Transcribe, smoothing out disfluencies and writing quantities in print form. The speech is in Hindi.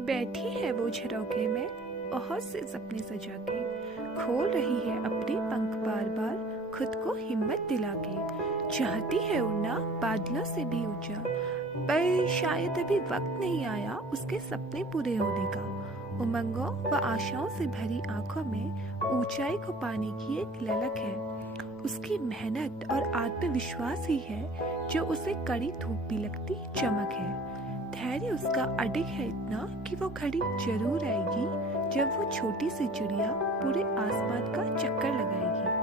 बैठी है वो झरोखे में बहुत से सपने सजा के, खोल रही है अपने पंख बार बार खुद को हिम्मत दिला के। चाहती है उड़ना बादलों से भी ऊंचा, पर शायद अभी वक्त नहीं आया उसके सपने पूरे होने का। उमंगों व आशाओं से भरी आंखों में ऊंचाई को पाने की एक ललक है। उसकी मेहनत और आत्मविश्वास ही है जो उसे कड़ी धूप भी लगती चमक है। धैर्य उसका अडिग है इतना कि वो घड़ी जरूर आएगी जब वो छोटी सी चिड़िया पूरे आसमान का चक्कर लगाएगी।